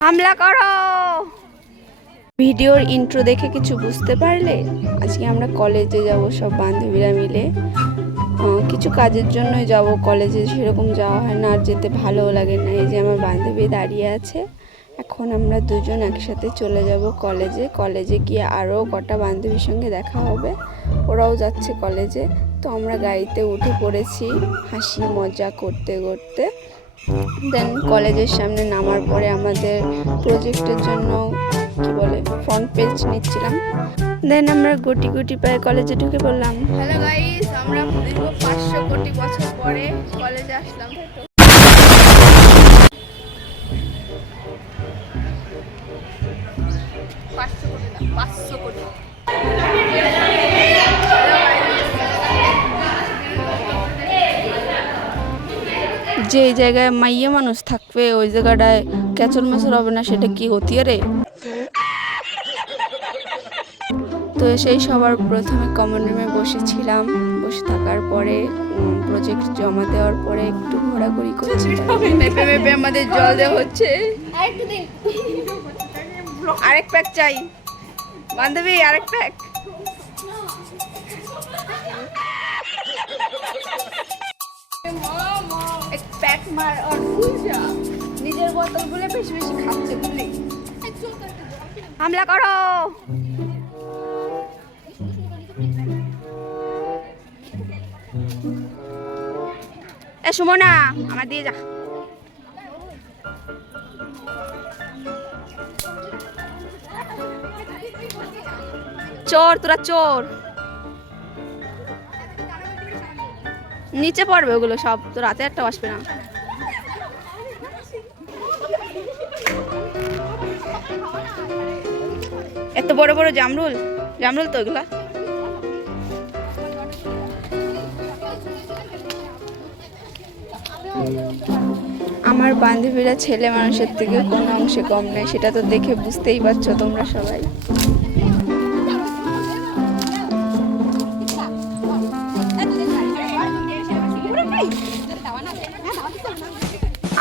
হামলা করো। ভিডিওর ইন্ট্রো দেখে কিছু বুঝতে পারলে আজকে আমরা কলেজে যাব সব বান্ধবীরা মিলে। কিছু কাজের জন্যই যাব কলেজে সেরকম যাওয়া হয় না, আর যেতে ভালোও লাগে না। এই যে আমার বান্ধবী দাঁড়িয়ে আছে, এখন আমরা দুজন একসাথে চলে যাব কলেজে কলেজে গিয়ে আরও কটা বান্ধবীর সঙ্গে দেখা হবে, ওরাও যাচ্ছে কলেজে তো আমরা গাড়িতে উঠে পড়েছি, হাসি মজা করতে করতে। দেন কলেজের সামনে নামার পরে আমাদের প্রজেক্টের জন্য, কি বলে ফ্রন্ট পেজ নিচ্ছিলাম। দেন আমরা গুটি গুটি পায়ে কলেজে ঢুকে পড়লাম। হ্যালো গাইস আমরা দীর্ঘ পাঁচশো কোটি বছর পরে কলেজে আসলাম। পাঁচশো কোটি না, পাঁচশো কোটি। যে জায়গায় মাইয়া মানুষ থাকবে, ওই জায়গাটায় ক্যাচল মাছর হবে না, সেটা কি হতি রে তো সেই সবার প্রথমে কমন রুমে বসেছিলাম। বসে থাকার পরে প্রজেক্ট জমা দেওয়ার পরে একটু ঘোরাঘুরি করছি। মেপে মেপে আমাদের জল দেওয়া হচ্ছে। আরেক প্যাক চাই। বান্ধবী, আরেক প্যাক প্যাক মার আর নিজের বোতল বেশি বেশি খাচ্ছে হামলা করো। এ, সুমনা, আমার দিয়ে যা। চোর, তোরা চোর। নিচে পড়বে ওগুলো সব, তো রাতে একটা আসবে না। এত বড় বড় জামরুল জামরুল তো ওগুলা। আমার বান্ধবীরা ছেলে মানুষের থেকে কোনো অংশে কম নেই, সেটা তো দেখে বুঝতেই পারছ তোমরা সবাই।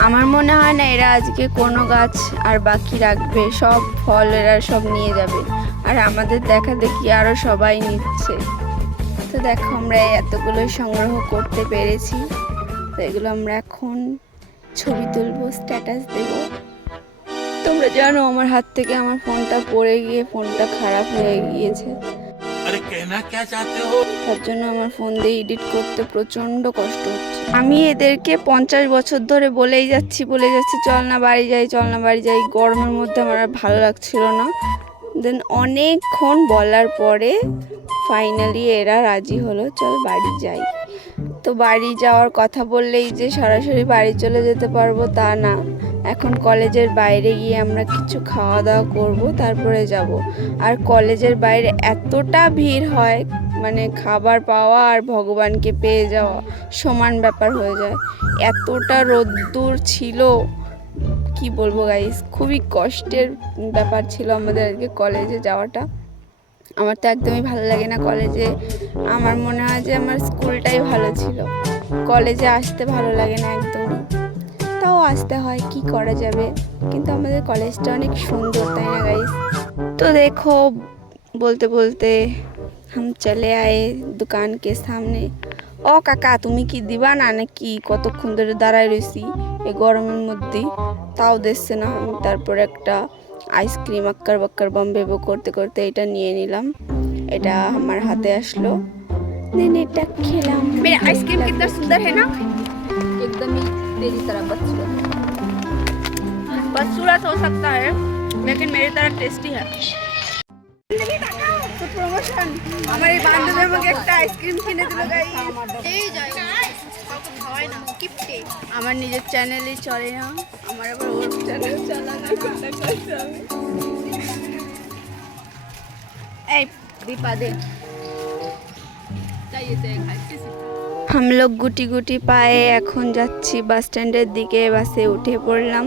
আমার মনে হয় না এরা আজকে কোনো গাছ আর বাকি রাখবে, সব ফল এরা সব নিয়ে যাবে। আর আমাদের দেখা দেখি আরও সবাই নিচ্ছে। তো দেখো আমরা এতগুলো সংগ্রহ করতে পেরেছি। তো এগুলো আমরা এখন ছবি তুলবো স্ট্যাটাস দেব। তোমরা জানো আমার হাত থেকে আমার ফোনটা পড়ে গিয়ে, ফোনটা খারাপ হয়ে গিয়েছে। তার জন্য আমার ফোন দিয়ে এডিট করতে প্রচণ্ড কষ্ট হচ্ছে। আমি এদেরকে পঞ্চাশ বছর ধরে বলেই যাচ্ছি, বলে যাচ্ছি, চল না বাড়ি যাই, চল না বাড়ি যাই। গরমের মধ্যে আমার আর ভালো লাগছিল না। দেন অনেকক্ষণ বলার পরে ফাইনালি এরা রাজি হলো, চল বাড়ি যাই। তো বাড়ি যাওয়ার কথা বললেই যে সরাসরি বাড়ি চলে যেতে পারব তা না। এখন কলেজের বাইরে গিয়ে আমরা কিছু খাওয়া দাওয়া করব, তারপরে যাব। আর কলেজের বাইরে এতটা ভিড় হয় মানে খাবার পাওয়া আর ভগবানকে পেয়ে যাওয়া সমান ব্যাপার হয়ে যায়। এতটা রোদ্দুর ছিল, কি বলব গাইস খুবই কষ্টের ব্যাপার ছিল আমাদের আজকে কলেজে যাওয়াটা। আমার তো একদমই ভালো লাগে না কলেজে। আমার মনে হয় যে আমার স্কুলটাই ভালো ছিল। কলেজে আসতে ভালো লাগে না একদমই। তাও আসতে হয় কি করা যাবে? কিন্তু আমাদের কলেজটা অনেক সুন্দর তাই না গাইস তো দেখো বলতে বলতে হাম চলে আয়ে দোকানকে সামনে। ও কাকা তুমি কি দিবা না নাকি? কতক্ষণ ধরে দাঁড়ায় রয়েছি এই গরমের মধ্যে। তাও দেখছে না আমি তারপর একটা আইসক্রিম আক্কার বাক্কার বম্বে করতে করতে এটা নিয়ে নিলাম। এটা আমার হাতে আসলো। দেন এটা খেলাম। আইসক্রিম কিতনা সুন্দর হ্যাঁ না? একদমই तेरी तरह बदसूरत बदसूरत हो सकता है लेकिन मेरी तरह टेस्टी है তো প্রমোশন আমার এই বান্ধবী আমাকে একটা আইসক্রিম কিনে দিল আমার নিজের চ্যানেলই চলে না আমার আবার ওর চ্যানেল চালানো করতে করতে হবে এই দীপা দে चाहिए तो एक आइसक्रीम हम लोग গুটি গুটি পায়ে এখন যাচ্ছি বাস স্ট্যান্ডের দিকে বাসে উঠে পড়লাম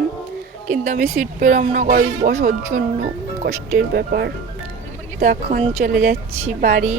কিন্তু আমি সিট পেলাম না গাইস বসার জন্য কষ্টের ব্যাপার তো এখন চলে যাচ্ছি বাড়ি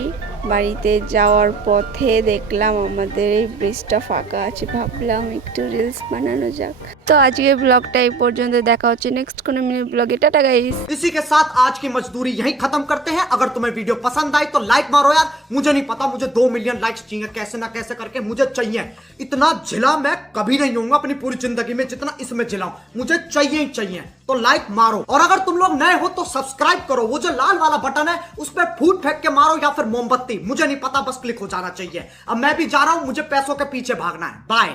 বাড়িতে যাওয়ার পথে দেখলাম আমাদের এই ব্রিজটা ফাঁকা আছে ভাবলাম একটু রিলস বানানো যাক তো আজকে ব্লগটা এই পর্যন্ত দেখা হচ্ছে নেক্সট কোনো মিনি ব্লগে টাটা গাইস इसी के साथ आज की मजदूरी यहीं खत्म करते हैं अगर तुम्हें वीडियो पसंद आई तो लाइक मारो यार मुझे नहीं पता मुझे दो मिलियन लाइक्स चाहिए कैसे ना कैसे करके मुझे चाहिए इतना झिला मैं कभी नहीं होऊंगा अपनी पूरी जिंदगी में जितना इसमें झिलाऊं मुझे चाहिए ही चाहिए तो लाइक मारो और अगर तुम लोग नए हो तो सब्सक्राइब करो वो जो लाल वाला बटन है उस पर फूट फेंक के मारो या फिर मोमबत्ती मुझे नहीं पता बस क्लिक हो जाना चाहिए। अब मैं भी जा रहा हूँ, मुझे पैसों के पीछे भागना है। बाय